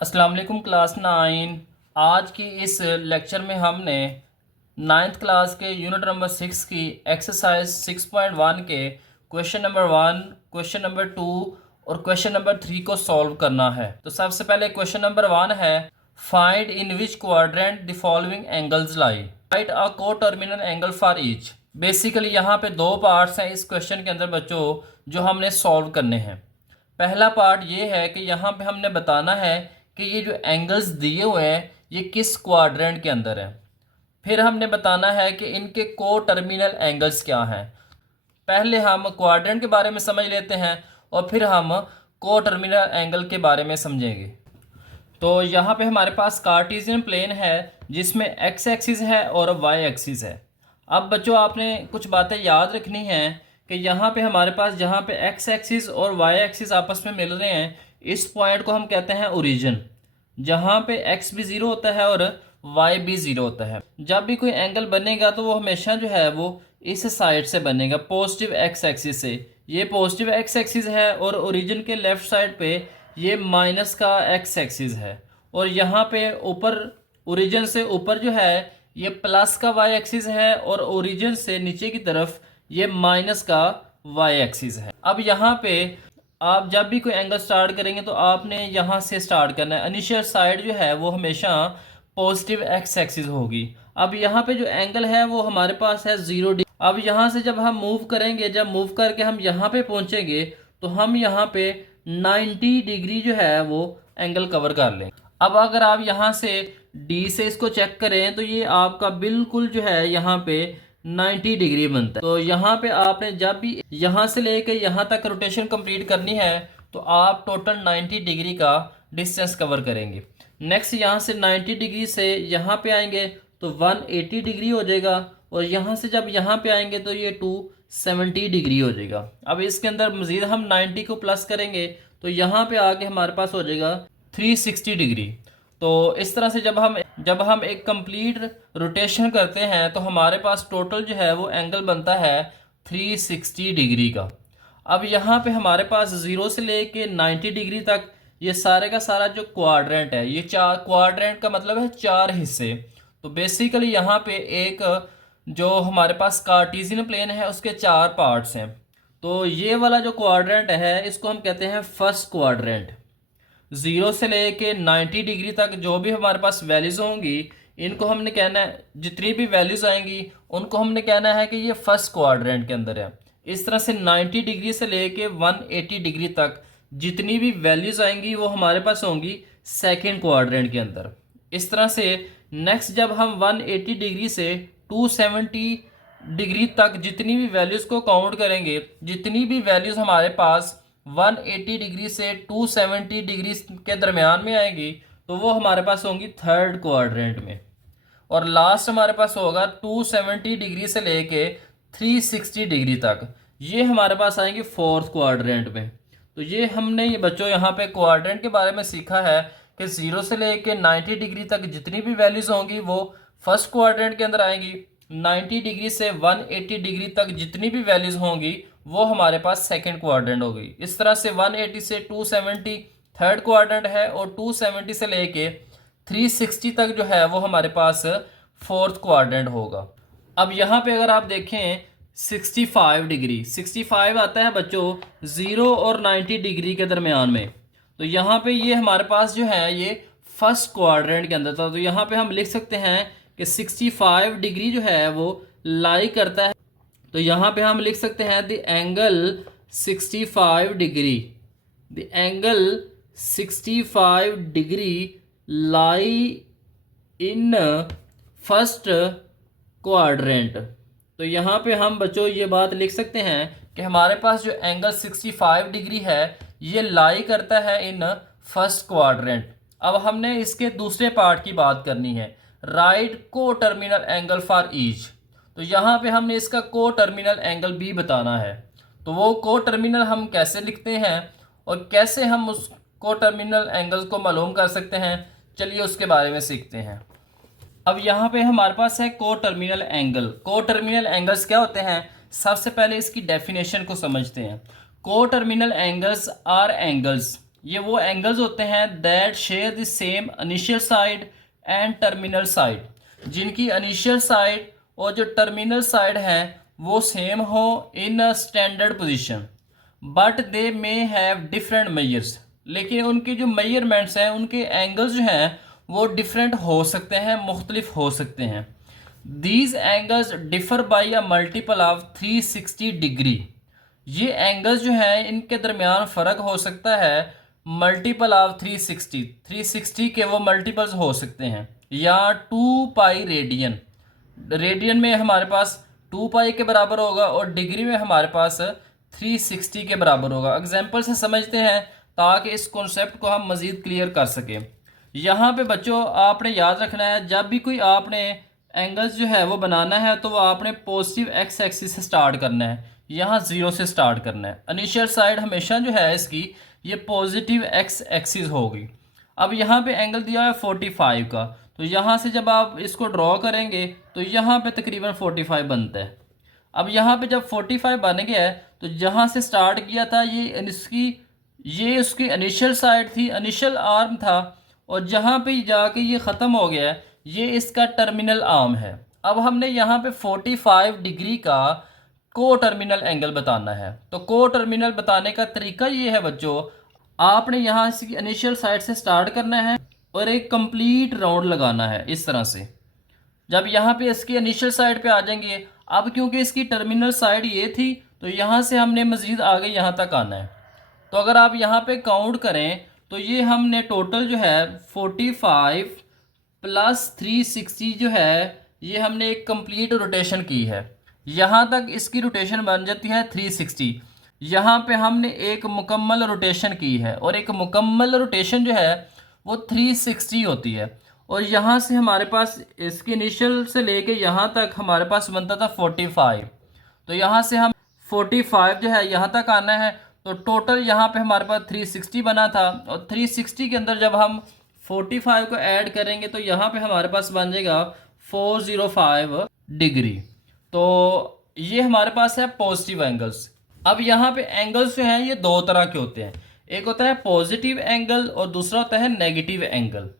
अस्सलाम वालेकुम क्लास 9। आज की इस लेक्चर में हमने नाइन्थ क्लास के यूनिट नंबर 6 की एक्सरसाइज 6.1 के क्वेश्चन नंबर 1, क्वेश्चन नंबर 2 और क्वेश्चन नंबर 3 को सॉल्व करना है। तो सबसे पहले क्वेश्चन नंबर 1 है, find in which quadrant the following angles lie, write a coterminal angle for each. Basically यहाँ पे दो पार्ट्स हैं इस क्वेश्चन के अंदर बच्चों, जो हमने सॉल्व करने हैं। पहला पार्ट ये है कि यहाँ पे हमने बताना है कि ये जो एंगल्स दिए हुए हैं ये किस क्वाड्रेंट के अंदर है। फिर हमने बताना है कि इनके को टर्मिनल एंगल्स क्या हैं। पहले हम क्वाड्रेंट के बारे में समझ लेते हैं और फिर हम को टर्मिनल एंगल के बारे में समझेंगे। तो यहाँ पे हमारे पास कार्टेशियन प्लेन है जिसमें एक्स एक्सिस है और वाई एक्सिस है। अब बच्चों आपने कुछ बातें याद रखनी हैं कि यहाँ पे हमारे पास जहाँ पे एक्स एक्सिस और वाई एक्सिस आपस में मिल रहे हैं, इस पॉइंट को हम कहते हैं ओरिजिन, जहाँ पे एक्स भी ज़ीरो होता है और वाई भी ज़ीरो होता है। जब भी कोई एंगल बनेगा तो वो हमेशा जो है वो इस साइड से बनेगा, पॉजिटिव एक्स एक्सिस से। ये पॉजिटिव एक्स एक्सिस है और ओरिजिन के लेफ़्ट साइड पे ये माइनस का एक्स एक्सिस है, और यहाँ पे ऊपर ओरिजिन से ऊपर जो है ये प्लस का वाई एक्सिस है और ओरिजिन से नीचे की तरफ ये माइनस का वाई एक्सिस है। अब यहाँ पे आप जब भी कोई एंगल स्टार्ट करेंगे तो आपने यहाँ से स्टार्ट करना है। इनिशियल साइड जो है वो हमेशा पॉजिटिव एक्स एक्सिस होगी। अब यहाँ पे जो एंगल है वो हमारे पास है 0 डिग्री। अब यहाँ से जब हम मूव करेंगे, जब मूव करके हम यहाँ पे पहुँचेंगे तो हम यहाँ पे 90 डिग्री जो है वो एंगल कवर कर लेंगे। अब अगर आप यहाँ से डी से इसको चेक करें तो ये आपका बिल्कुल जो है यहाँ पे 90 डिग्री बनता है। तो यहाँ पे आपने जब भी यहाँ से लेके यहाँ तक रोटेशन कंप्लीट करनी है तो आप टोटल 90 डिग्री का डिस्टेंस कवर करेंगे। नेक्स्ट यहाँ से 90 डिग्री से यहाँ पे आएंगे तो 180 डिग्री हो जाएगा, और यहाँ से जब यहाँ पे आएंगे तो ये 270 डिग्री हो जाएगा। अब इसके अंदर मज़ीद हम 90 को प्लस करेंगे तो यहाँ पे आके हमारे पास हो जाएगा 360 डिग्री। तो इस तरह से जब हम एक कंप्लीट रोटेशन करते हैं तो हमारे पास टोटल जो है वो एंगल बनता है 360 डिग्री का। अब यहाँ पे हमारे पास 0 से लेके 90 डिग्री तक ये सारे का सारा जो क्वाड्रेंट है, ये चार क्वाड्रेंट का मतलब है चार हिस्से। तो बेसिकली यहाँ पे एक जो हमारे पास कार्टेशियन प्लेन है उसके चार पार्ट्स हैं। तो ये वाला जो क्वाड्रेंट है इसको हम कहते हैं फर्स्ट क्वाड्रेंट। 0 से लेके 90 डिग्री तक जो भी हमारे पास वैल्यूज़ होंगी इनको हमने कहना है, जितनी भी वैल्यूज़ आएंगी उनको हमने कहना है कि ये फर्स्ट क्वाड्रेंट के अंदर है। इस तरह से 90 डिग्री से लेके 180 डिग्री तक जितनी भी वैल्यूज़ आएंगी वो हमारे पास होंगी सेकंड क्वाड्रेंट के अंदर। इस तरह से नेक्स्ट जब हम 180 डिग्री से 270 डिग्री तक जितनी भी वैल्यूज़ को काउंट करेंगे, जितनी भी वैल्यूज़ हमारे पास 180 डिग्री से 270 डिग्री के दरमियान में आएगी तो वो हमारे पास होंगी थर्ड क्वाड्रेंट में, और लास्ट हमारे पास होगा 270 डिग्री से लेके 360 डिग्री तक, ये हमारे पास आएंगे फोर्थ क्वाड्रेंट में। तो ये हमने ये बच्चों यहाँ पे क्वाड्रेंट के बारे में सीखा है कि 0 से लेके 90 डिग्री तक जितनी भी वैल्यूज़ होंगी वो फर्स्ट क्वाड्रेंट के अंदर आएंगी। 90 डिग्री से 180 डिग्री तक जितनी भी वैल्यूज़ होंगी वो हमारे पास सेकंड क्वाड्रेंट हो गई। इस तरह से 180 से 270 थर्ड क्वाड्रेंट है, और 270 से लेके 360 तक जो है वो हमारे पास फोर्थ क्वाड्रेंट होगा। अब यहाँ पे अगर आप देखें 65 डिग्री, 65 आता है बच्चों 0 और 90 डिग्री के दरमियान में। तो यहाँ पे ये हमारे पास जो है ये फर्स्ट क्वाड्रेंट के अंदर था। तो यहाँ पे हम लिख सकते हैं कि 65 डिग्री जो है वो लाई करता है। तो यहाँ पे हम लिख सकते हैं the angle 65 degree, the angle 65 degree lie in first quadrant. तो यहाँ पे हम बच्चों ये बात लिख सकते हैं कि हमारे पास जो एंगल 65 डिग्री है ये लाई करता है इन फर्स्ट क्वाड्रेंट। अब हमने इसके दूसरे पार्ट की बात करनी है, राइट को टर्मिनल एंगल फॉर ईच। तो यहाँ पे हमने इसका को टर्मिनल एंगल भी बताना है। तो वो को टर्मिनल हम कैसे लिखते हैं और कैसे हम उस को टर्मिनल एंगल्स को मालूम कर सकते हैं, चलिए उसके बारे में सीखते हैं। अब यहाँ पे हमारे पास है को टर्मिनल एंगल। को टर्मिनल एंगल्स क्या होते हैं, सबसे पहले इसकी डेफिनेशन को समझते हैं। को टर्मिनल एंगल्स आर एंगल्स ये वो एंगल्स होते हैं that share the same initial side and terminal side, जिनकी इनिशियल साइड और जो टर्मिनल साइड है वो सेम हो in a standard position, but they may have different measures, लेकिन उनकी जो मेजरमेंट्स हैं उनके एंगल्स जो हैं वो डिफरेंट हो सकते हैं, मुख्तलिफ हो सकते हैं। These angles differ by a multiple of 360 degree. ये एंगल्स जो हैं इनके दरमियान फ़र्क हो सकता है मल्टीपल ऑफ 360, 360 के वो मल्टीपल्स हो सकते हैं, या 2 पाई रेडियन, रेडियन में हमारे पास 2 पाई के बराबर होगा और डिग्री में हमारे पास 360 के बराबर होगा। एग्जाम्पल से समझते हैं ताकि इस कॉन्सेप्ट को हम मज़ीद क्लियर कर सकें। यहाँ पे बच्चों आपने याद रखना है, जब भी कोई आपने एंगल्स जो है वो बनाना है तो वो आपने पॉजिटिव एक्स एक्सिस से स्टार्ट करना है, यहाँ ज़ीरो से स्टार्ट करना है। इनिशियल साइड हमेशा जो है इसकी ये पॉजिटिव एक्स एक्सिस होगी। अब यहाँ पे एंगल दिया है 45 का, तो यहाँ से जब आप इसको ड्रॉ करेंगे तो यहाँ पे तकरीबन 45 बनता है। अब यहाँ पे जब 45 बन गया है तो जहाँ से स्टार्ट किया था ये उसकी इनिशियल साइड थी, इनिशियल आर्म था, और जहाँ पे जाके ये ख़त्म हो गया है ये इसका टर्मिनल आर्म है। अब हमने यहाँ पे 45 डिग्री का को टर्मिनल एंगल बताना है। तो को टर्मिनल बताने का तरीका ये है बच्चों, आपने यहाँ इसकी इनिशियल साइड से स्टार्ट करना है और एक कंप्लीट राउंड लगाना है इस तरह से। जब यहाँ पे इसकी इनिशियल साइड पे आ जाएंगे, अब क्योंकि इसकी टर्मिनल साइड ये थी तो यहाँ से हमने मज़ीद आगे यहाँ तक आना है। तो अगर आप यहाँ पे काउंट करें तो ये हमने टोटल जो है 45 प्लस 360 जो है ये हमने एक कंप्लीट रोटेशन की है। यहाँ तक इसकी रोटेशन बन जाती है 360। यहाँ पे हमने एक मुकम्मल रोटेशन की है और एक मुकम्मल रोटेशन जो है वो 360 होती है। और यहाँ से हमारे पास इसकी इनिशियल से लेके यहाँ तक हमारे पास बनता था 45। तो यहाँ से हम 45 जो है यहाँ तक आना है, तो टोटल यहाँ पे हमारे पास 360 बना था, और 360 के अंदर जब हम 45 को ऐड करेंगे तो यहाँ पे हमारे पास बन जाएगा 405 डिग्री। तो ये हमारे पास है पॉजिटिव एंगल्स। अब यहाँ पे एंगल्स जो हैं ये दो तरह के होते हैं, एक होता है पॉजिटिव एंगल और दूसरा होता है नेगेटिव एंगल।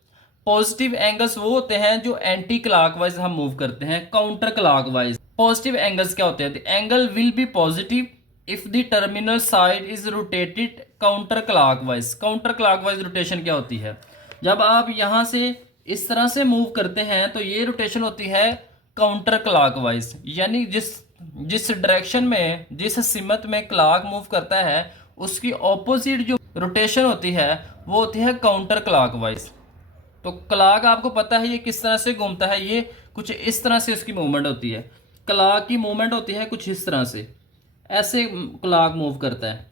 पॉजिटिव एंगल्स वो होते हैं जो एंटी क्लॉकवाइज हम मूव करते हैं, काउंटर क्लॉकवाइज। पॉजिटिव एंगल्स क्या होते हैं? The angle will be positive if the terminal side is rotated counter clockwise. Counter clockwise rotation क्या होती है? जब आप यहाँ से इस तरह से मूव करते हैं तो ये रोटेशन होती है काउंटर क्लॉकवाइज, यानी जिस डायरेक्शन में, जिस सिमत में क्लॉक मूव करता है उसकी ऑपोजिट जो रोटेशन होती है वो होती है काउंटर क्लॉकवाइज। तो क्लॉक आपको पता है ये किस तरह से घूमता है, ये कुछ इस तरह से इसकी मूवमेंट होती है। क्लॉक की मूवमेंट होती है कुछ इस तरह से, ऐसे क्लॉक मूव करता है,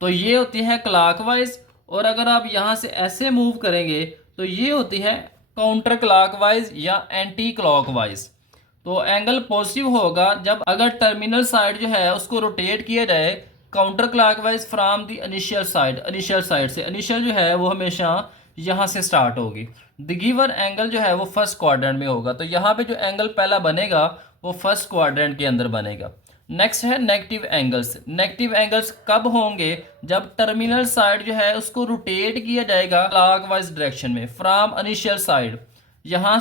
तो ये होती है क्लॉकवाइज। और अगर आप यहाँ से ऐसे मूव करेंगे तो ये होती है काउंटर क्लॉकवाइज या एंटी क्लॉकवाइज। तो एंगल पॉजिटिव होगा जब अगर टर्मिनल साइड जो है उसको रोटेट किया जाए counter clockwise from the initial side. Initial side से, इनिशियल जो है वो हमेशा यहाँ से स्टार्ट होगी। द गिवन एंगल जो है वो फर्स्ट क्वाड्रेंट में होगा, तो यहाँ पे जो एंगल पहला बनेगा वो फर्स्ट क्वाड्रेंट के अंदर बनेगा। नेक्स्ट है नेगेटिव एंगल्स। नेगेटिव एंगल्स कब होंगे? जब टर्मिनल साइड जो है उसको रोटेट किया जाएगा क्लॉकवाइज डायरेक्शन में फ्रॉम इनिशियल साइड। यहाँ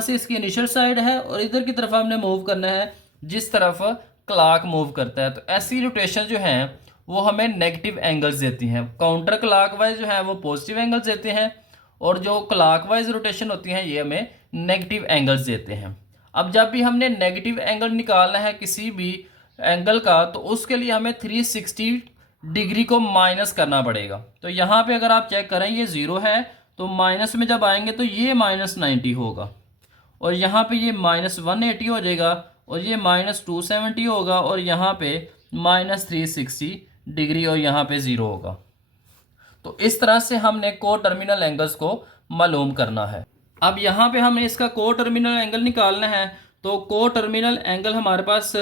से इसकी इनिशियल साइड है और इधर की तरफ हमने मूव करना है जिस तरफ क्लॉक मूव करता है। तो ऐसी रोटेशन जो हैं वो हमें नेगेटिव एंगल्स देती हैं। काउंटर क्लॉकवाइज जो है वो पॉजिटिव एंगल्स देते हैं और जो क्लॉकवाइज रोटेशन होती हैं ये हमें नेगेटिव एंगल्स देते हैं। अब जब भी हमने नेगेटिव एंगल निकालना है किसी भी एंगल का तो उसके लिए हमें 360 डिग्री को माइनस करना पड़ेगा। तो यहाँ पे अगर आप चेक करें ये 0 है, तो माइनस में जब आएंगे तो ये -90 होगा, और यहाँ पे ये -180 हो जाएगा, और ये -270 होगा, और यहाँ पे -360 डिग्री, और यहाँ पे 0 होगा। तो इस तरह से हमने को टर्मिनल एंगल्स को मालूम करना है। अब यहाँ पे हमने इसका को टर्मिनल एंगल निकालना है, तो को टर्मिनल एंगल हमारे पास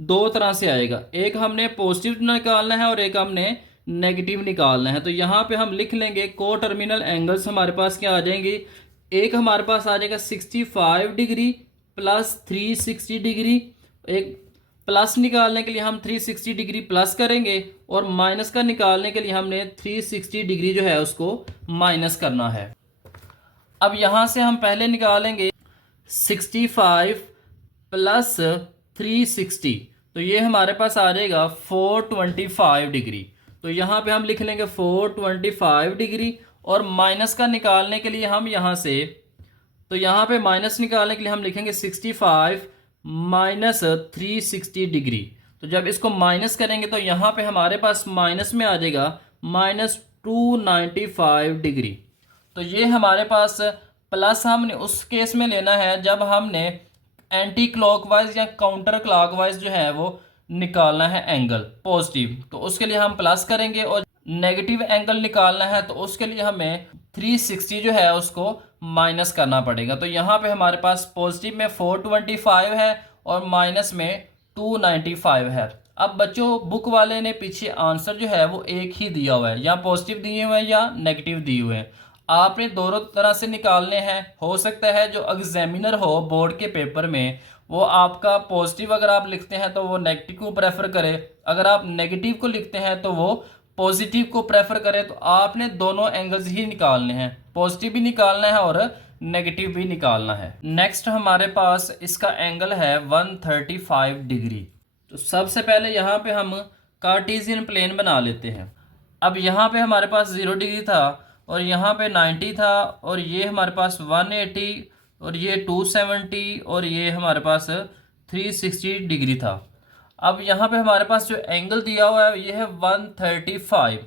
दो तरह से आएगा, एक हमने पॉजिटिव निकालना है और एक हमने नेगेटिव निकालना है। तो यहाँ पे हम लिख लेंगे को टर्मिनल एंगल्स हमारे पास क्या आ जाएंगे, एक हमारे पास आ जाएगा 65 डिग्री प्लस 360 डिग्री, एक प्लस निकालने के लिए हम 360 डिग्री प्लस करेंगे और माइनस का निकालने के लिए हमने 360 डिग्री जो है उसको माइनस करना है। अब यहाँ से हम पहले निकालेंगे 65 प्लस 360, तो ये हमारे पास आ जाएगा 425 डिग्री। तो यहाँ पे हम लिख लेंगे 425 डिग्री और माइनस का निकालने के लिए हम यहाँ से, तो यहाँ पे माइनस निकालने के लिए हम लिखेंगे 65 माइनस 360 डिग्री। तो जब इसको माइनस करेंगे तो यहाँ पे हमारे पास माइनस में आ जाएगा -295 डिग्री। तो ये हमारे पास प्लस हमने उस केस में लेना है जब हमने एंटी क्लॉकवाइज या काउंटर क्लॉकवाइज जो है वो निकालना है एंगल पॉजिटिव, तो उसके लिए हम प्लस करेंगे। और नेगेटिव एंगल निकालना है तो उसके लिए हमें 360 जो है उसको माइनस करना पड़ेगा। तो यहाँ पे हमारे पास पॉजिटिव में 425 है और माइनस में 295 है। अब बच्चों बुक वाले ने पीछे आंसर जो है वो एक ही दिया हुआ है, या पॉजिटिव दिए हुए हैं या नेगेटिव दिए हुए हैं। आपने दोनों तरह से निकालने हैं। हो सकता है जो एग्जामिनर हो बोर्ड के पेपर में वो आपका पॉजिटिव अगर आप लिखते हैं तो वो नेगेटिव को प्रेफर करे, अगर आप नेगेटिव को लिखते हैं तो वो पॉजिटिव को प्रेफर करे। तो आपने दोनों एंगल्स ही निकालने हैं, पॉजिटिव भी निकालना है और नेगेटिव भी निकालना है। नेक्स्ट हमारे पास इसका एंगल है 135 डिग्री। तो सबसे पहले यहाँ पे हम कार्टेशियन प्लेन बना लेते हैं। अब यहाँ पे हमारे पास 0 डिग्री था और यहाँ पे 90 था और ये हमारे पास 180 और ये 270 और ये हमारे पास 360 डिग्री था। अब यहाँ पे हमारे पास जो एंगल दिया हुआ है ये है 135।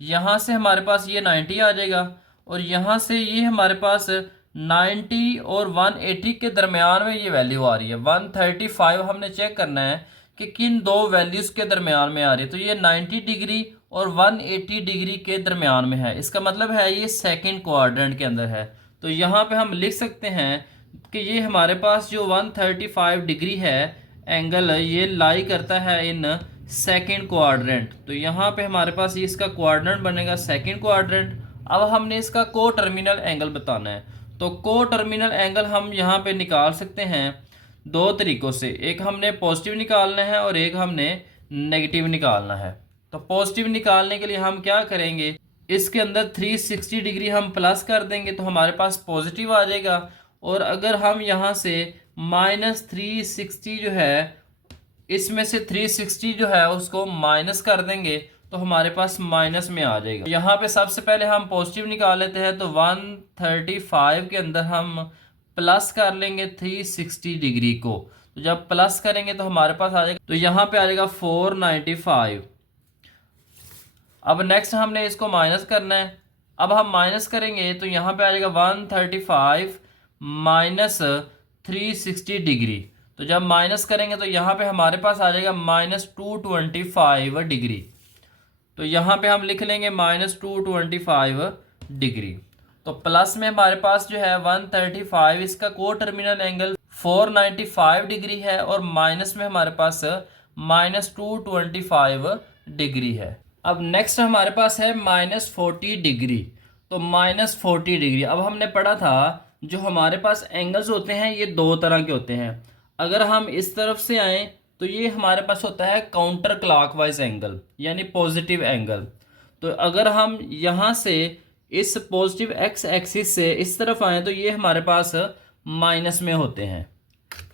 यहाँ से हमारे पास ये 90 आ जाएगा और यहाँ से ये हमारे पास 90 और 180 के दरमियान में ये वैल्यू आ रही है। 135 हमने चेक करना है कि किन दो वैल्यूज़ के दरमियान में आ रही है। तो ये 90 डिग्री और 180 डिग्री के दरमियान में है, इसका मतलब है ये सेकंड क्वाड्रेंट के अंदर है। तो यहाँ पे हम लिख सकते हैं कि ये हमारे पास जो 135 डिग्री है एंगल, ये लाई करता है इन सेकंड क्वाड्रेंट। तो यहाँ पे हमारे पास ये इसका क्वाड्रेंट बनेगा सेकंड क्वाड्रेंट। अब हमने इसका को टर्मिनल एंगल बताना है। तो को टर्मिनल एंगल हम यहाँ पे निकाल सकते हैं दो तरीक़ों से, एक हमने पॉजिटिव निकालना है और एक हमने नेगेटिव निकालना है। तो पॉजिटिव निकालने के लिए हम क्या करेंगे, इसके अंदर 360 डिग्री हम प्लस कर देंगे तो हमारे पास पॉजिटिव आ जाएगा। और अगर हम यहाँ से -360 जो है इसमें से 360 जो है उसको माइनस कर देंगे तो हमारे पास माइनस में आ जाएगा। यहाँ पे सबसे पहले हम पॉजिटिव निकाल लेते हैं। तो 135 के अंदर हम प्लस कर लेंगे 360 डिग्री को। तो जब प्लस करेंगे तो हमारे पास आ जाएगा, तो यहाँ पे आ जाएगा 495। अब नेक्स्ट हमने इसको माइनस करना है। अब हम माइनस करेंगे तो यहाँ पे आ जाएगा 135 माइनस 360 डिग्री। तो जब माइनस करेंगे तो यहाँ पे हमारे पास आ जाएगा -225 डिग्री। तो यहाँ पे हम लिख लेंगे -225 डिग्री। तो प्लस में हमारे पास जो है 135, इसका को टर्मिनल एंगल 495 डिग्री है और माइनस में हमारे पास -225 डिग्री है। अब नेक्स्ट हमारे पास है -40 डिग्री। तो -40 डिग्री, अब हमने पढ़ा था जो हमारे पास एंगल्स होते हैं ये दो तरह के होते हैं। अगर हम इस तरफ से आएँ तो ये हमारे पास होता है काउंटर क्लॉकवाइज एंगल यानी पॉजिटिव एंगल। तो अगर हम यहाँ से इस पॉजिटिव एक्स एक्सिस से इस तरफ आएँ तो ये हमारे पास माइनस में होते हैं।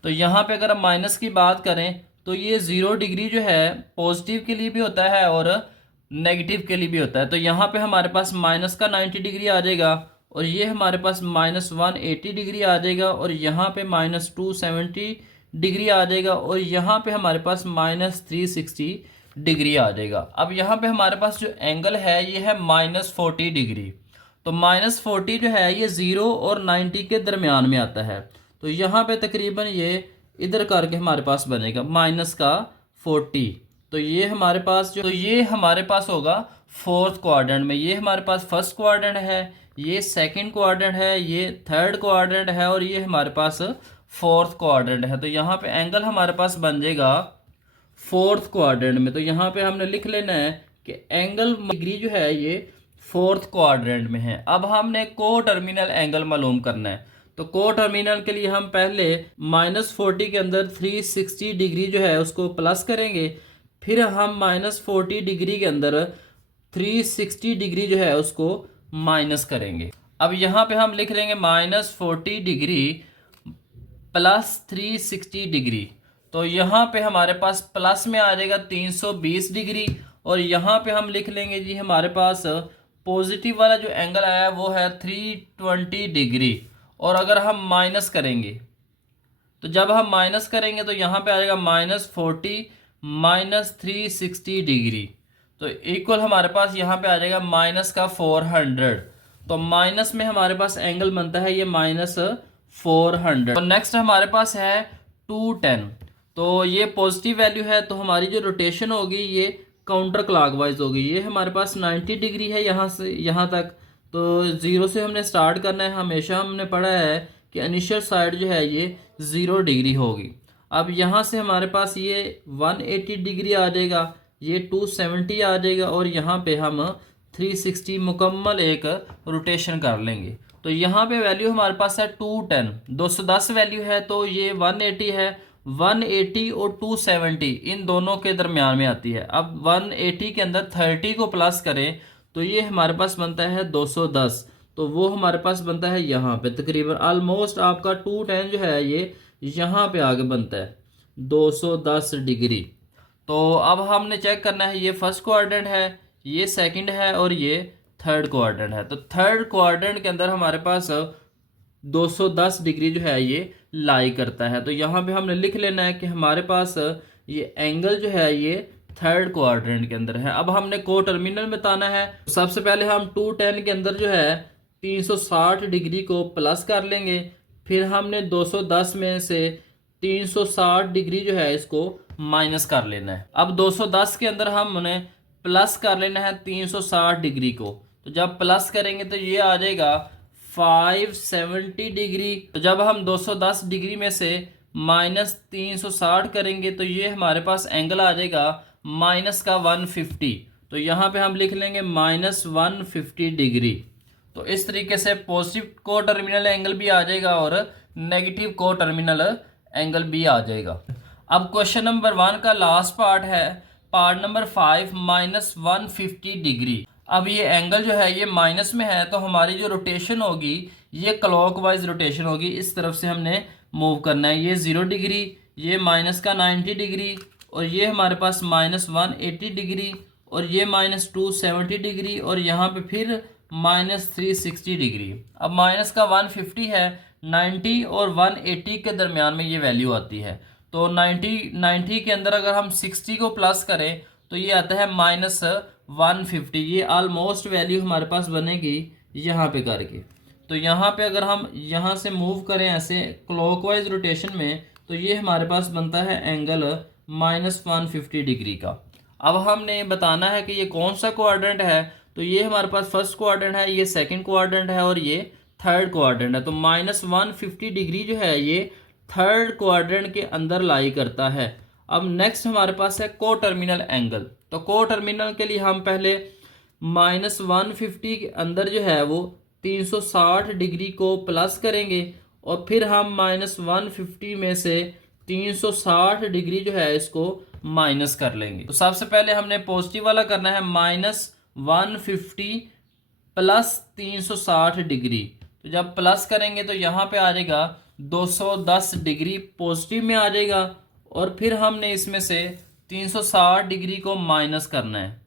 तो यहाँ पे अगर हम माइनस की बात करें तो ये 0 डिग्री जो है पॉजिटिव के लिए भी होता है और नेगेटिव के लिए भी होता है। तो यहाँ पे हमारे पास माइनस का 90 डिग्री आ जाएगा और ये हमारे पास -180 डिग्री आ जाएगा और यहाँ पे -270 डिग्री आ जाएगा और यहाँ पे हमारे पास -360 डिग्री आ जाएगा। अब यहाँ पे हमारे पास जो एंगल है ये है -40 डिग्री। तो -40 जो है ये 0 और 90 के दरमियान में आता है। तो यहाँ पे तकरीबन ये इधर करके हमारे पास बनेगा -40। तो ये हमारे पास होगा फोर्थ क्वाड्रेंट में। ये हमारे पास फर्स्ट क्वाड्रेंट है, ये सेकंड क्वाड्रेंट है, ये थर्ड क्वाड्रेंट है और ये हमारे पास फोर्थ क्वाड्रेंट है। तो यहाँ पे एंगल हमारे पास बन जाएगा फोर्थ क्वाड्रेंट में। तो यहाँ पे हमने लिख लेना है कि एंगल डिग्री जो है ये फोर्थ क्वाड्रेंट में है। अब हमने को टर्मिनल एंगल मालूम करना है। तो को टर्मिनल के लिए हम पहले -40 के अंदर 360 डिग्री जो है उसको प्लस करेंगे, फिर हम -40 डिग्री के अंदर 360 डिग्री जो है उसको माइनस करेंगे। अब यहाँ पे हम लिख लेंगे -40 डिग्री प्लस 360 डिग्री। तो यहाँ पे हमारे पास प्लस में आ जाएगा 320 डिग्री, और यहाँ पे हम लिख लेंगे जी हमारे पास पॉजिटिव वाला जो एंगल आया है वो है 320 डिग्री। और अगर हम माइनस करेंगे तो जब हम माइनस करेंगे तो यहाँ पे आ जाएगा -40 -360 डिग्री। तो इक्वल हमारे पास यहाँ पे आ जाएगा माइनस का 400। तो माइनस में हमारे पास एंगल बनता है ये -400। तो नेक्स्ट हमारे पास है 210। तो ये पॉजिटिव वैल्यू है, तो हमारी जो रोटेशन होगी ये काउंटर क्लॉकवाइज होगी। ये हमारे पास 90 डिग्री है यहाँ से यहाँ तक। तो ज़ीरो से हमने स्टार्ट करना है। हमेशा हमने पढ़ा है कि इनिशियल साइड जो है ये 0 डिग्री होगी। अब यहाँ से हमारे पास ये 180 डिग्री आ जाएगा, ये 270 आ जाएगा, और यहाँ पे हम 360 मुकम्मल एक रोटेशन कर लेंगे। तो यहाँ पे वैल्यू हमारे पास है 210, 210 वैल्यू है, तो ये 180 है। 180 और 270 इन दोनों के दरमियान में आती है। अब 180 के अंदर 30 को प्लस करें तो ये हमारे पास बनता है 210। तो वो हमारे पास बनता है यहाँ पे तकरीबन ऑलमोस्ट आपका 210 जो है ये यहाँ पे आगे बनता है 210 डिग्री। तो अब हमने चेक करना है, ये फर्स्ट क्वाड्रेंट है, ये सेकंड है, और ये थर्ड क्वाड्रेंट है। तो थर्ड क्वाड्रेंट के अंदर हमारे पास 210 डिग्री जो है ये लाई करता है। तो यहाँ पे हमने लिख लेना है कि हमारे पास ये एंगल जो है ये थर्ड क्वाड्रेंट के अंदर है। अब हमने को टर्मिनल बताना है। सबसे पहले हम 210 के अंदर जो है 360 डिग्री को प्लस कर लेंगे, फिर हमने 210 में से 360 डिग्री जो है इसको माइनस कर लेना है। अब 210 के अंदर हमने प्लस कर लेना है 360 डिग्री को। तो जब प्लस करेंगे तो ये आ जाएगा 570 डिग्री। तो जब हम 210 डिग्री में से -360 करेंगे तो ये हमारे पास एंगल आ जाएगा माइनस का 150। तो यहाँ पे हम लिख लेंगे -150 डिग्री। तो इस तरीके से पॉजिटिव को टर्मिनल एंगल भी आ जाएगा और नेगेटिव को टर्मिनल एंगल भी आ जाएगा। अब क्वेश्चन नंबर 1 का लास्ट पार्ट है, पार्ट नंबर 5 -150 डिग्री। अब ये एंगल जो है ये माइनस में है, तो हमारी जो रोटेशन होगी ये क्लॉकवाइज रोटेशन होगी। इस तरफ से हमने मूव करना है। ये 0 डिग्री, ये माइनस का 90 डिग्री, और ये हमारे पास -180 डिग्री, और ये -270 डिग्री, और यहाँ पे फिर -360 डिग्री। अब माइनस का 150 है, 90 और 180 के दरमियान में ये वैल्यू आती है। तो 90 के अंदर अगर हम 60 को प्लस करें तो ये आता है -150। ये ऑलमोस्ट वैल्यू हमारे पास बनेगी यहाँ पे करके। तो यहाँ पे अगर हम यहाँ से मूव करें ऐसे क्लॉकवाइज रोटेशन में तो ये हमारे पास बनता है एंगल -150 डिग्री का। अब हमने बताना है कि ये कौन सा क्वाड्रेंट है। तो ये हमारे पास फर्स्ट क्वाड्रेंट है, ये सेकंड क्वाड्रेंट है, और ये थर्ड क्वाड्रेंट है। तो -150 डिग्री जो है ये थर्ड क्वाड्रेंट के अंदर लाई करता है। अब नेक्स्ट हमारे पास है को टर्मिनल एंगल। तो को टर्मिनल के लिए हम पहले -150 के अंदर जो है वो 360 डिग्री को प्लस करेंगे, और फिर हम -150 में से 360 डिग्री जो है इसको माइनस कर लेंगे। तो सबसे पहले हमने पॉजिटिव वाला करना है, -150 प्लस 360 डिग्री। तो जब प्लस करेंगे तो यहाँ पे आ जाएगा 210 डिग्री पॉजिटिव में आ जाएगा, और फिर हमने इसमें से 360 डिग्री को माइनस करना है।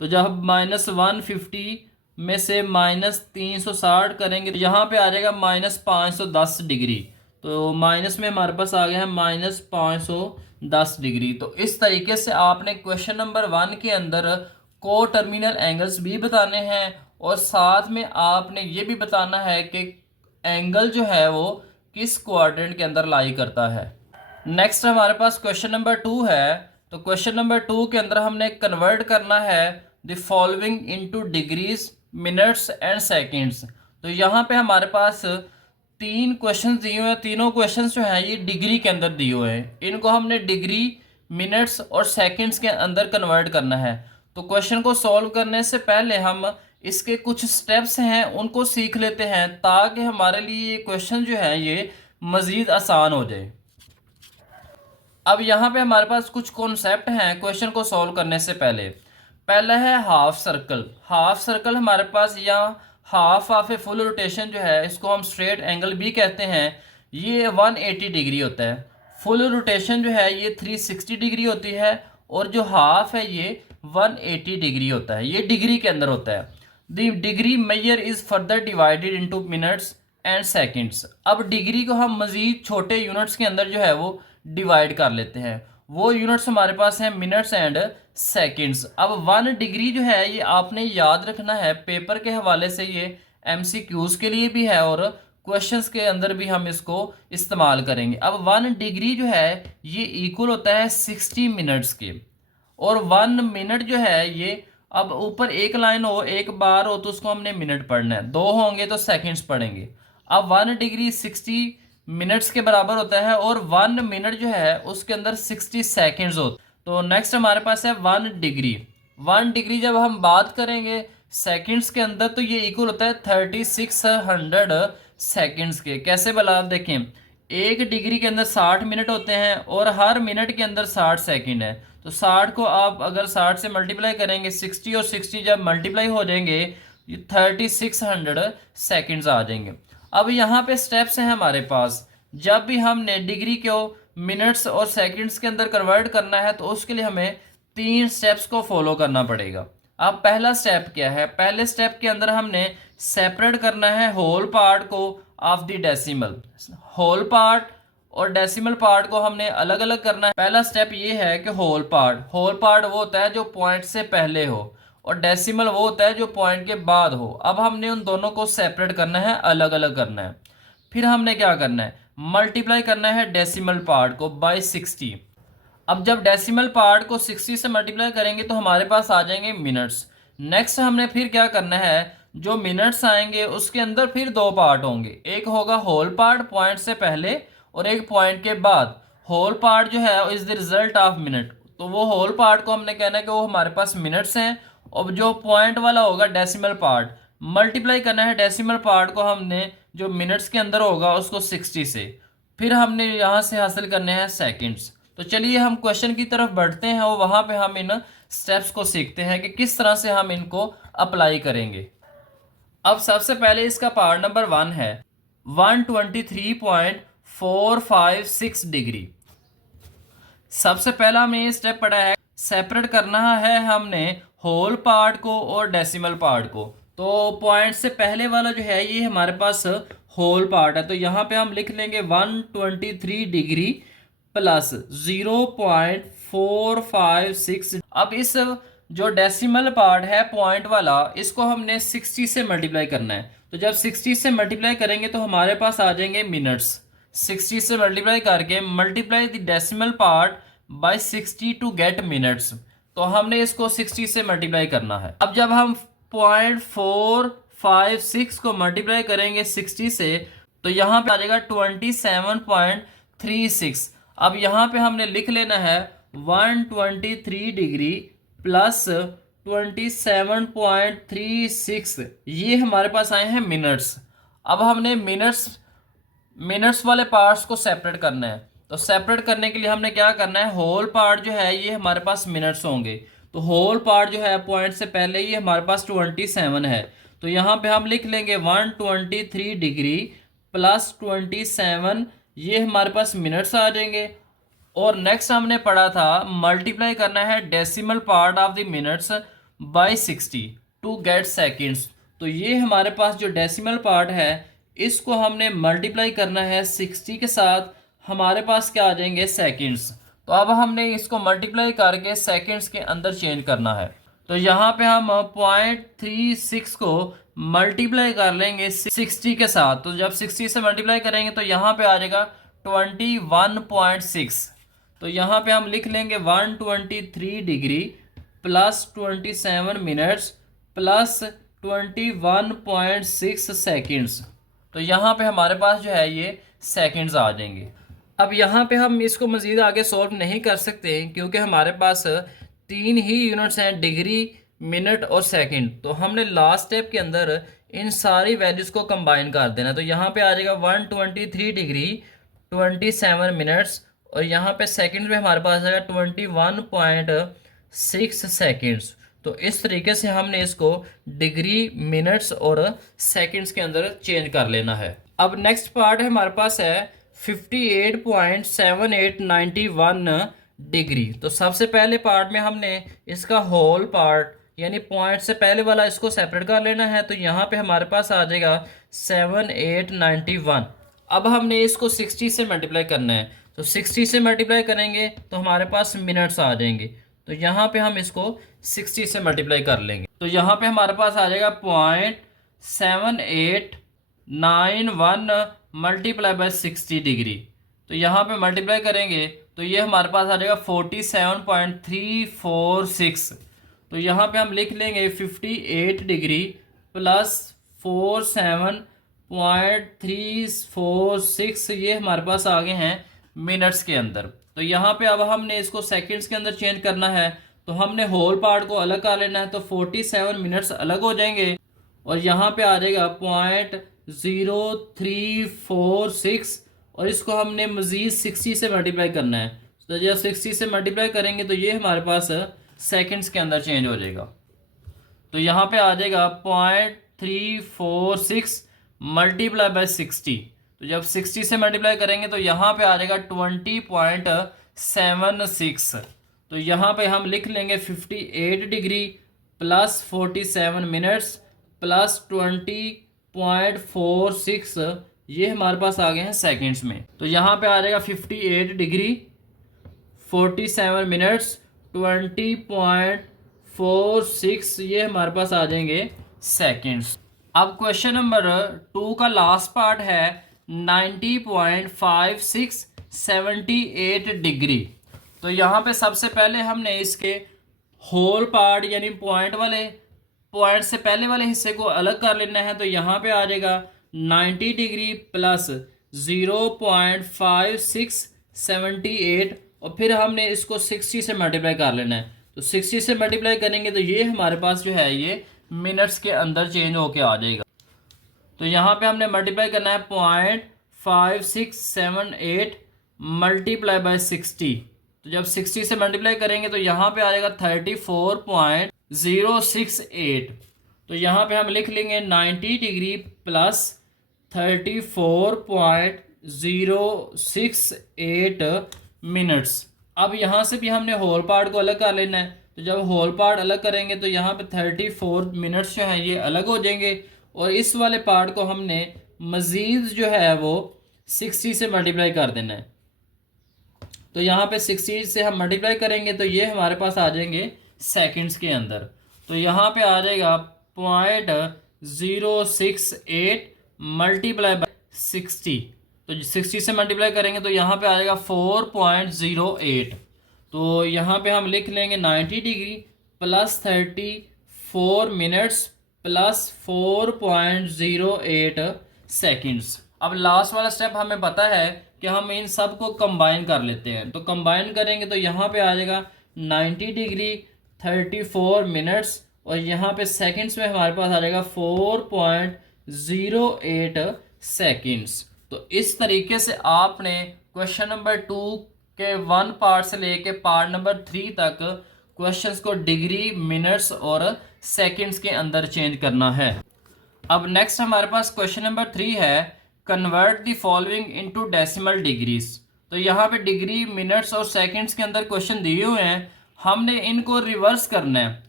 तो जब -150 में से -360 करेंगे तो यहाँ पे आ जाएगा -510 डिग्री। तो माइनस में हमारे पास आ गया है -510 डिग्री। तो इस तरीके से आपने क्वेश्चन नंबर 1 के अंदर को टर्मिनल एंगल्स भी बताने हैं, और साथ में आपने ये भी बताना है कि एंगल जो है वो किस क्वाड्रेंट के अंदर लाई करता है। नेक्स्ट हमारे पास क्वेश्चन नंबर 2 है। तो क्वेश्चन नंबर 2 के अंदर हमने कन्वर्ट करना है the following into degrees, minutes and seconds. तो यहाँ पे हमारे पास 3 क्वेश्चन दिए हुए हैं। तीनों क्वेश्चन जो हैं ये डिग्री के अंदर दिए हुए हैं। इनको हमने डिग्री, मिनट्स और सेकंड्स के अंदर कन्वर्ट करना है। तो क्वेश्चन को सॉल्व करने से पहले हम इसके कुछ स्टेप्स हैं उनको सीख लेते हैं ताकि हमारे लिए ये क्वेश्चन जो है ये मज़ीद आसान हो जाए। अब यहाँ पे हमारे पास कुछ कॉन्सेप्ट हैं क्वेश्चन को सॉल्व करने से पहले। पहला है हाफ सर्कल। हाफ सर्कल हमारे पास या half of a full rotation जो है इसको हम स्ट्रेट एंगल भी कहते हैं, ये 180 डिग्री होता है। फुल रोटेशन जो है ये 360 डिग्री होती है और जो हाफ है ये 180 डिग्री होता है, ये डिग्री के अंदर होता है। The degree measure is further divided into minutes and seconds. अब डिग्री को हम मज़ीद छोटे यूनिट्स के अंदर जो है वो डिवाइड कर लेते हैं। वो यूनिट्स हमारे पास हैं मिनट्स एंड सेकंड्स। अब 1 डिग्री जो है ये आपने याद रखना है, पेपर के हवाले से ये एमसीक्यूज़ के लिए भी है और क्वेश्चंस के अंदर भी हम इसको इस्तेमाल करेंगे। अब 1 डिग्री जो है ये इक्वल होता है 60 मिनट्स के, और 1 मिनट जो है ये, अब ऊपर एक लाइन हो एक बार हो तो उसको हमने मिनट पढ़ना है, 2 होंगे तो सेकंड्स पढ़ेंगे। अब 1 डिग्री 60 मिनट्स के बराबर होता है और 1 मिनट जो है उसके अंदर 60 सेकंड्स होते। तो नेक्स्ट हमारे पास है 1 डिग्री। 1 डिग्री जब हम बात करेंगे सेकंड्स के अंदर तो ये इक्वल होता है 3600 सेकंड्स के। कैसे भला, देखें 1 डिग्री के अंदर 60 मिनट होते हैं और हर मिनट के अंदर 60 सेकंड है, तो 60 को आप अगर 60 से मल्टीप्लाई करेंगे 60 और 60 जब मल्टीप्लाई हो जाएंगे ये 3600 सेकंड्स आ जाएंगे। अब यहाँ पे स्टेप्स हैं हमारे पास, जब भी हमने डिग्री को मिनट्स और सेकंड्स के अंदर कन्वर्ट करना है तो उसके लिए हमें 3 स्टेप्स को फॉलो करना पड़ेगा। अब पहला स्टेप क्या है, पहले स्टेप के अंदर हमने सेपरेट करना है होल पार्ट को of the decimal. Whole part और डेसिमल पार्ट को हमने अलग अलग करना है। पहला स्टेप ये है कि होल पार्ट वो होता है जो पॉइंट से पहले हो और डेसिमल वो होता है जो पॉइंट के बाद हो। अब हमने उन दोनों को सेपरेट करना है, अलग अलग करना है। फिर हमने क्या करना है, मल्टीप्लाई करना है डेसिमल पार्ट को बाय 60। अब जब डेसिमल पार्ट को 60 से मल्टीप्लाई करेंगे तो हमारे पास आ जाएंगे मिनट्स। नेक्स्ट हमने फिर क्या करना है, जो मिनट्स आएंगे उसके अंदर फिर 2 पार्ट होंगे, एक होगा होल पार्ट पॉइंट से पहले और एक पॉइंट के बाद। होल पार्ट जो है is the result of minute, तो वो होल पार्ट को हमने कहना है कि वो हमारे पास मिनट्स हैं। और जो पॉइंट वाला होगा डेसिमल पार्ट, मल्टीप्लाई करना है डेसिमल पार्ट को हमने जो मिनट्स के अंदर होगा उसको 60 से, फिर हमने यहाँ से हासिल करने हैं सेकंड्स। तो चलिए हम क्वेश्चन की तरफ बढ़ते हैं और वहाँ पे हम इन स्टेप्स को सीखते हैं कि किस तरह से हम इनको अप्लाई करेंगे। अब सबसे पहले इसका पार्ट नंबर 1 है 123.456 डिग्री। सबसे पहला हमें ये स्टेप पड़ा है, सेपरेट करना है हमने होल पार्ट को और डेसिमल पार्ट को। तो पॉइंट से पहले वाला जो है ये हमारे पास होल पार्ट है, तो यहाँ पे हम लिख लेंगे 123 डिग्री प्लस 0.456। अब इस जो डेसिमल पार्ट है पॉइंट वाला, इसको हमने 60 से मल्टीप्लाई करना है। तो जब 60 से मल्टीप्लाई करेंगे तो हमारे पास आ जाएंगे मिनट्स। 60 से मल्टीप्लाई करके multiply the decimal part by 60 to get minutes, तो हमने इसको 60 से मल्टीप्लाई करना है। अब जब हम 0.456 को मल्टीप्लाई करेंगे 60 से तो यहाँ पे आ जाएगा 27.36। अब यहाँ पे हमने लिख लेना है 123 डिग्री प्लस 27.36, ये हमारे पास आए हैं मिनट्स। अब हमने मिनट्स वाले पार्ट्स को सेपरेट करना है, तो सेपरेट करने के लिए हमने क्या करना है, होल पार्ट जो है ये हमारे पास मिनट्स होंगे, तो होल पार्ट जो है पॉइंट से पहले ये हमारे पास 27 है, तो यहाँ पे हम लिख लेंगे 123 डिग्री प्लस 27, ये हमारे पास मिनट्स आ जाएंगे। और नेक्स्ट हमने पढ़ा था मल्टीप्लाई करना है decimal part of the minutes by 60 to get seconds, तो ये हमारे पास जो डेसिमल पार्ट है इसको हमने मल्टीप्लाई करना है 60 के साथ, हमारे पास क्या आ जाएंगे सेकंड्स। तो अब हमने इसको मल्टीप्लाई करके सेकंड्स के अंदर चेंज करना है, तो यहाँ पे हम 0.36 को मल्टीप्लाई कर लेंगे 60 के साथ, तो जब 60 से मल्टीप्लाई करेंगे तो यहाँ पे आ जाएगा 21.6, तो यहाँ पे हम लिख लेंगे 123 degree plus 27 minutes plus 21.6 seconds, तो यहाँ पे हमारे पास जो है ये सेकंड्स आ जाएंगे। अब यहाँ पे हम इसको मज़ीद आगे सॉल्व नहीं कर सकते क्योंकि हमारे पास 3 ही यूनिट्स हैं, डिग्री, मिनट और सेकंड। तो हमने लास्ट स्टेप के अंदर इन सारी वैल्यूज़ को कंबाइन कर देना। तो यहाँ पे आ जाएगा 123 डिग्री 27 मिनट्स, और यहाँ पे सेकंड में हमारे पास आएगा 21.6 सेकंड्स। तो इस तरीके से हमने इसको डिग्री, मिनट्स और सेकंड्स के अंदर चेंज कर लेना है। अब नेक्स्ट पार्ट है हमारे पास है 58.7891 डिग्री। तो सबसे पहले पार्ट में हमने इसका होल पार्ट यानी पॉइंट से पहले वाला इसको सेपरेट कर लेना है। तो यहाँ पे हमारे पास आ जाएगा 7891। अब हमने इसको 60 से मल्टीप्लाई करना है। तो 60 से मल्टीप्लाई करेंगे तो हमारे पास मिनट्स आ जाएंगे। तो यहाँ पे हम इसको 60 से मल्टीप्लाई कर लेंगे। तो यहाँ पे हमारे पास आ जाएगा 0.7891 मल्टीप्लाई बाय 60 डिग्री। तो यहाँ पे मल्टीप्लाई करेंगे तो ये हमारे पास आ जाएगा 47.346। तो यहाँ पे हम लिख लेंगे 58 डिग्री प्लस 47.346, ये हमारे पास आ गए हैं मिनट्स के अंदर। तो यहाँ पे अब हमने इसको सेकंड्स के अंदर चेंज करना है। तो हमने होल पार्ट को अलग कर लेना है। तो 47 मिनट्स अलग हो जाएंगे और यहाँ पे आ जाएगा 0.0346, और इसको हमने मज़ीद 60 से मल्टीप्लाई करना है। तो जब 60 से मल्टीप्लाई करेंगे तो ये हमारे पास सेकंड्स के अंदर चेंज हो जाएगा। तो यहाँ पे आ जाएगा 0.346 मल्टीप्लाई बाय 60। तो जब 60 से मल्टीप्लाई करेंगे तो यहाँ पे आ जाएगा 20.76। तो यहाँ पे हम लिख लेंगे 58 डिग्री प्लस 47 मिनट्स प्लस 20.46, ये हमारे पास आ गए हैं सेकंड्स में। तो यहाँ पे आ जाएगा 58 डिग्री 47 मिनट्स 20.46, ये हमारे पास आ जाएंगे सेकंड्स। अब क्वेश्चन नंबर 2 का लास्ट पार्ट है 90.5678 डिग्री। तो यहाँ पे सबसे पहले हमने इसके होल पार्ट यानी पॉइंट से पहले वाले हिस्से को अलग कर लेना है। तो यहाँ पे आ जाएगा 90 डिग्री प्लस 0.5678, और फिर हमने इसको 60 से मल्टीप्लाई कर लेना है। तो 60 से मल्टीप्लाई करेंगे तो ये हमारे पास जो है ये मिनट्स के अंदर चेंज होके आ जाएगा। तो यहाँ पे हमने मल्टीप्लाई करना है 0.5678 मल्टीप्लाई बाय 60। तो जब 60 से मल्टीप्लाई करेंगे तो यहाँ पे आ जाएगा 34.068। तो यहाँ पे हम लिख लेंगे 90 डिग्री प्लस 34.068 मिनट्स। अब यहाँ से भी हमने होल पार्ट को अलग कर लेना है। तो जब होल पार्ट अलग करेंगे तो यहाँ पे 34 मिनट्स जो हैं ये अलग हो जाएंगे, और इस वाले पार्ट को हमने मज़ीद जो है वो 60 से मल्टीप्लाई कर देना है। तो यहाँ पे 60 से हम मल्टीप्लाई करेंगे तो ये हमारे पास आ जाएंगे सेकंड्स के अंदर। तो यहाँ पे आ जाएगा 0.068 मल्टीप्लाई बाय 60। तो 60 से मल्टीप्लाई करेंगे तो यहाँ पे आ जाएगा 4.08। तो यहाँ पे हम लिख लेंगे 90 degree plus 34 minutes plus 4.08 seconds. अब लास्ट वाला स्टेप हमें पता है कि हम इन सब को कंबाइन कर लेते हैं। तो कंबाइन करेंगे तो यहाँ पे आ जाएगा 90 डिग्री 34 मिनट्स, और यहाँ पे सेकंड्स में हमारे पास आ जाएगा 4.08 सेकंड्स। तो इस तरीके से आपने क्वेश्चन नंबर 2 के 1 पार्ट से लेके पार्ट नंबर 3 तक क्वेश्चंस को डिग्री, मिनट्स और सेकंड्स के अंदर चेंज करना है। अब नेक्स्ट हमारे पास क्वेश्चन नंबर 3 है convert the following into decimal degrees. तो यहाँ पे डिग्री, मिनट्स और सेकंड्स के अंदर क्वेश्चन दिए हुए हैं, हमने इनको रिवर्स करना है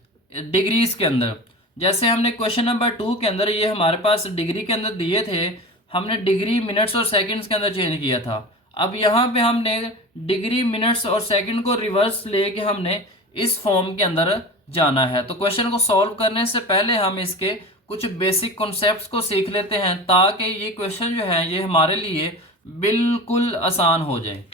डिग्रीज के अंदर। जैसे हमने क्वेश्चन नंबर 2 के अंदर ये हमारे पास डिग्री के अंदर दिए थे, हमने डिग्री, मिनट्स और सेकंड्स के अंदर चेंज किया था। अब यहाँ पे हमने डिग्री, मिनट्स और सेकंड को रिवर्स लेके हमने इस फॉर्म के अंदर जाना है। तो क्वेश्चन को सॉल्व करने से पहले हम इसके कुछ बेसिक कॉन्सेप्ट्स को सीख लेते हैं ताकि ये क्वेश्चन जो है ये हमारे लिए बिल्कुल आसान हो जाए।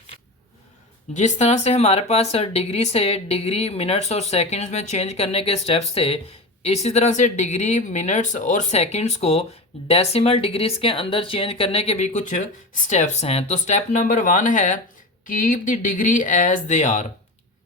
जिस तरह से हमारे पास डिग्री से डिग्री, मिनट्स और सेकंड्स में चेंज करने के स्टेप्स थे, इसी तरह से डिग्री, मिनट्स और सेकंड्स को डेसिमल डिग्रीज के अंदर चेंज करने के भी कुछ स्टेप्स हैं। तो स्टेप नंबर 1 है keep the degree as they are.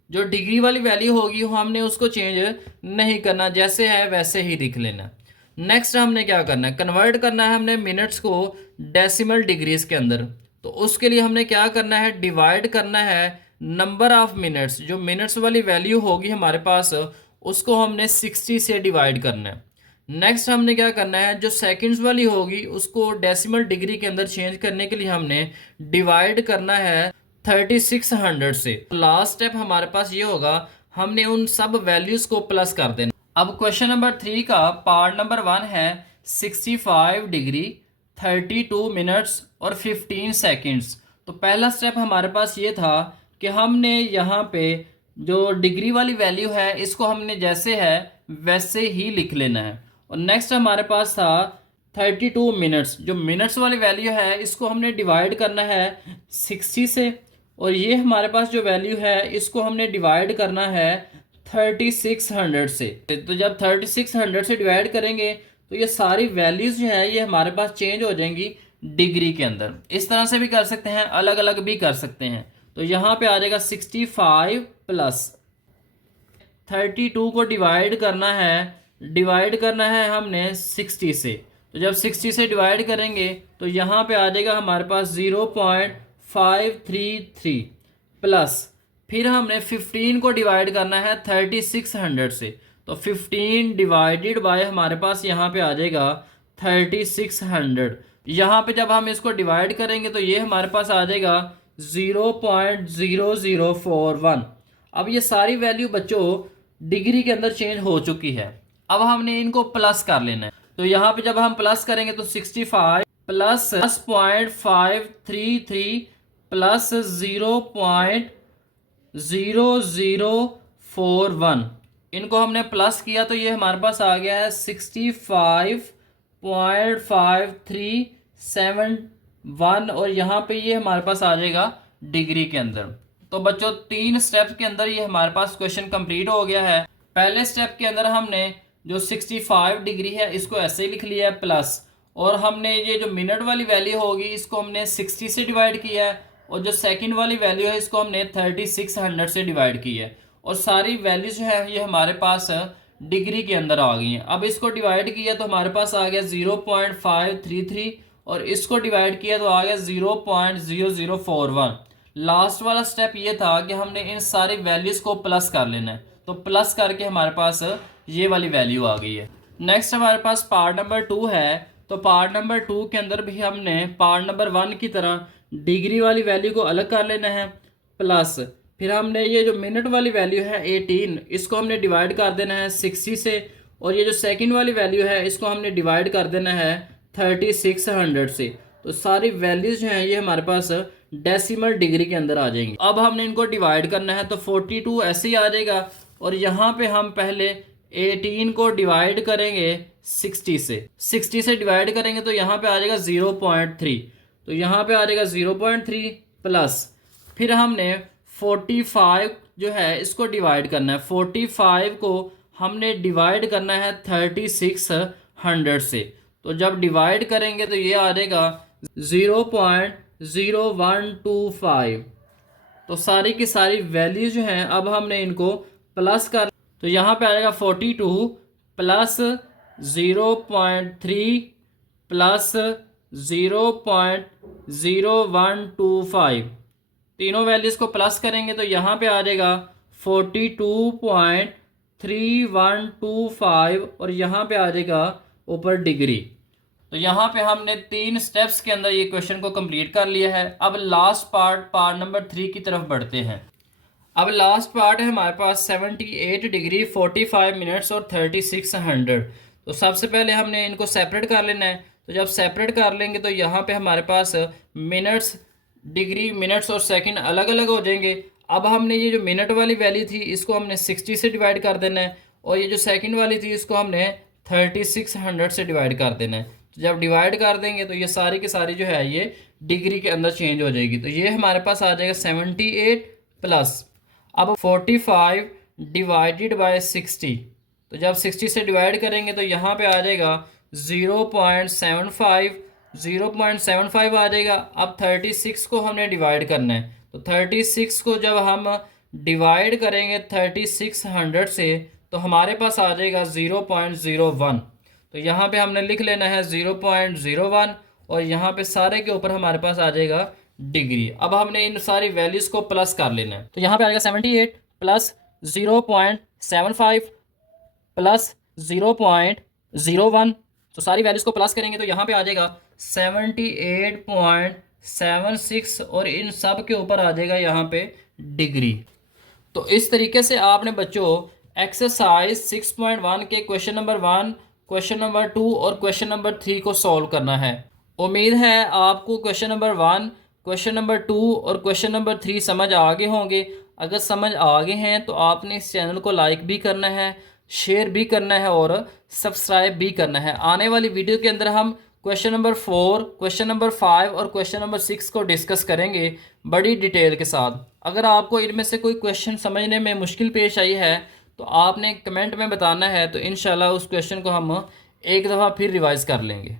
जो डिग्री वाली वैल्यू होगी हमने उसको चेंज नहीं करना, जैसे है वैसे ही लिख लेना। नेक्स्ट हमने क्या करना है, कन्वर्ट करना है हमने मिनट्स को डेसिमल डिग्रीज के अंदर। तो उसके लिए हमने क्या करना है, डिवाइड करना है नंबर ऑफ मिनट्स, जो मिनट्स वाली वैल्यू होगी हमारे पास उसको हमने 60 से डिवाइड करना है। नेक्स्ट हमने क्या करना है, जो सेकंड्स वाली होगी उसको डेसिमल डिग्री के अंदर चेंज करने के लिए हमने डिवाइड करना है 3600 से। लास्ट स्टेप हमारे पास ये होगा, हमने उन सब वैल्यूज को प्लस कर देना। अब क्वेश्चन नंबर 3 का पार्ट नंबर 1 है 65 डिग्री 32 मिनट्स और 15 सेकंड्स। तो पहला स्टेप हमारे पास ये था कि हमने यहाँ पे जो डिग्री वाली वैल्यू है इसको हमने जैसे है वैसे ही लिख लेना है। और नेक्स्ट हमारे पास था 32 मिनट्स, जो मिनट्स वाली वैल्यू है इसको हमने डिवाइड करना है 60 से, और ये हमारे पास जो वैल्यू है इसको हमने डिवाइड करना है 3600 से। तो जब 3600 से डिवाइड करेंगे तो ये सारी वैल्यूज जो है ये हमारे पास चेंज हो जाएंगी डिग्री के अंदर। इस तरह से भी कर सकते हैं, अलग अलग भी कर सकते हैं। तो यहाँ पे आ जाएगा 65 प्लस 32 को डिवाइड करना है हमने 60 से। तो जब 60 से डिवाइड करेंगे तो यहाँ पे आ जाएगा हमारे पास 0.533 प्लस फिर हमने 15 को डिवाइड करना है 3600 से। तो 15 डिवाइडेड बाय हमारे पास यहाँ पे आ जाएगा 3600। यहाँ पे जब हम इसको डिवाइड करेंगे तो ये हमारे पास आ जाएगा 0.0041। अब ये सारी वैल्यू बच्चों डिग्री के अंदर चेंज हो चुकी है। अब हमने इनको प्लस कर लेना है। तो यहाँ पे जब हम प्लस करेंगे तो 65 प्लस 0.533 प्लस 0.0041, इनको हमने प्लस किया तो ये हमारे पास आ गया है 65.5371, और यहाँ पे ये हमारे पास आ जाएगा डिग्री के अंदर। तो बच्चों 3 स्टेप्स के अंदर ये हमारे पास क्वेश्चन कंप्लीट हो गया है। पहले स्टेप के अंदर हमने जो 65 डिग्री है इसको ऐसे ही लिख लिया है प्लस, और हमने ये जो मिनट वाली वैल्यू होगी इसको हमने 60 से डिवाइड किया है, और जो सेकंड वाली वैल्यू है इसको हमने 3600 से डिवाइड की है, और सारी वैल्यू जो है ये हमारे पास डिग्री के अंदर आ गई हैं। अब इसको डिवाइड किया तो हमारे पास आ गया 0.533, और इसको डिवाइड किया तो आ गया 0.0041। लास्ट वाला स्टेप ये था कि हमने इन सारी वैल्यूज़ को प्लस कर लेना है। तो प्लस करके हमारे पास ये वाली वैल्यू आ गई है। नेक्स्ट हमारे पास पार्ट नंबर 2 है। तो पार्ट नंबर 2 के अंदर भी हमने पार्ट नंबर 1 की तरह डिग्री वाली वैल्यू को अलग कर लेना है, प्लस फिर हमने ये जो मिनट वाली वैल्यू है 18, इसको हमने डिवाइड कर देना है 60 से, और ये जो सेकंड वाली वैल्यू है इसको हमने डिवाइड कर देना है 3600 से। तो सारी वैल्यूज जो हैं ये हमारे पास डेसिमल डिग्री के अंदर आ जाएंगी। अब हमने इनको डिवाइड करना है, तो 42 ऐसे ही आ जाएगा, और यहाँ पे हम पहले 18 को डिवाइड करेंगे 60 से। 60 से डिवाइड करेंगे तो यहाँ पे आ जाएगा 0.3, तो यहाँ पे आ जाएगा 0.3 प्लस फिर हमने 45 जो है इसको डिवाइड करना है। 45 को हमने डिवाइड करना है 3600 से। तो जब डिवाइड करेंगे तो ये आ जाएगा 0.0125। तो सारी की सारी वैल्यू जो हैं अब हमने इनको प्लस कर, तो यहाँ पे आएगा 42 प्लस 0.3 प्लस 0.0125, तीनों वैल्यूज़ को प्लस करेंगे तो यहाँ पे आ जाएगा 42.3125, और यहाँ पे आ जाएगा ऊपर डिग्री। तो यहाँ पे हमने 3 स्टेप्स के अंदर ये क्वेश्चन को कंप्लीट कर लिया है। अब लास्ट पार्ट नंबर 3 की तरफ बढ़ते हैं। अब लास्ट पार्ट है हमारे पास 78 डिग्री 45 मिनट्स और 3600। तो सबसे पहले हमने इनको सेपरेट कर लेना है। तो जब सेपरेट कर लेंगे तो यहाँ पे हमारे पास मिनट्स, डिग्री, मिनट्स और सेकंड अलग अलग हो जाएंगे। अब हमने ये जो मिनट वाली वैल्यू थी इसको हमने 60 से डिवाइड कर देना है, और ये जो सेकंड वाली थी इसको हमने 3600 से डिवाइड कर देना है। तो जब डिवाइड कर देंगे तो ये सारी की सारी जो है ये डिग्री के अंदर चेंज हो जाएगी। तो ये हमारे पास आ जाएगा 78 प्लस अब 45 डिवाइडेड बाय 60। तो जब 60 से डिवाइड करेंगे तो यहाँ पे आ जाएगा 0.75 आ जाएगा। अब 36 को हमने डिवाइड करना है। तो 36 को जब हम डिवाइड करेंगे 3600 से तो हमारे पास आ जाएगा 0.01। तो यहाँ पे हमने लिख लेना है 0.01 और यहाँ पे सारे के ऊपर हमारे पास आ जाएगा डिग्री। अब हमने इन सारी वैल्यूज़ को प्लस कर लेना है। तो यहाँ पे आएगा 78 प्लस 0.75 प्लस 0.01। तो सारी वैल्यूज़ को प्लस करेंगे तो यहाँ पे आ जाएगा 78.76 और इन सब के ऊपर आ जाएगा यहाँ पे डिग्री। तो इस तरीके से आपने बच्चों एक्सरसाइज 6.1 के क्वेश्चन नंबर 1, क्वेश्चन नंबर 2 और क्वेश्चन नंबर 3 को सॉल्व करना है। उम्मीद है आपको क्वेश्चन नंबर 1, क्वेश्चन नंबर 2 और क्वेश्चन नंबर 3 समझ आ गए होंगे। अगर समझ आ गए हैं तो आपने इस चैनल को लाइक भी करना है, शेयर भी करना है और सब्सक्राइब भी करना है। आने वाली वीडियो के अंदर हम क्वेश्चन नंबर 4, क्वेश्चन नंबर 5 और क्वेश्चन नंबर 6 को डिस्कस करेंगे बड़ी डिटेल के साथ। अगर आपको इनमें से कोई क्वेश्चन समझने में मुश्किल पेश आई है तो आपने कमेंट में बताना है, तो इंशाल्लाह उस क्वेश्चन को हम एक दफ़ा फिर रिवाइज़ कर लेंगे।